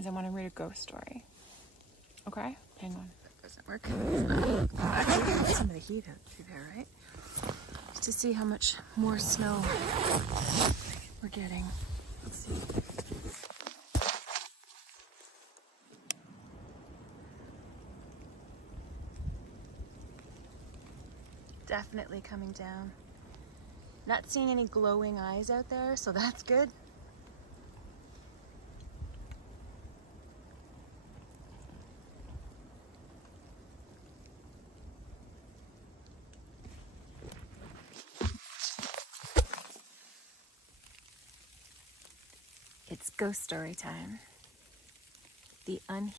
is I want to read a ghost story. Okay? Hang on. That doesn't work. Actually, get some of the heat out through there, right? Just to see how much more snow we're getting. Let's see. Definitely coming down. Not seeing any glowing eyes out there, so that's good. It's ghost story time. The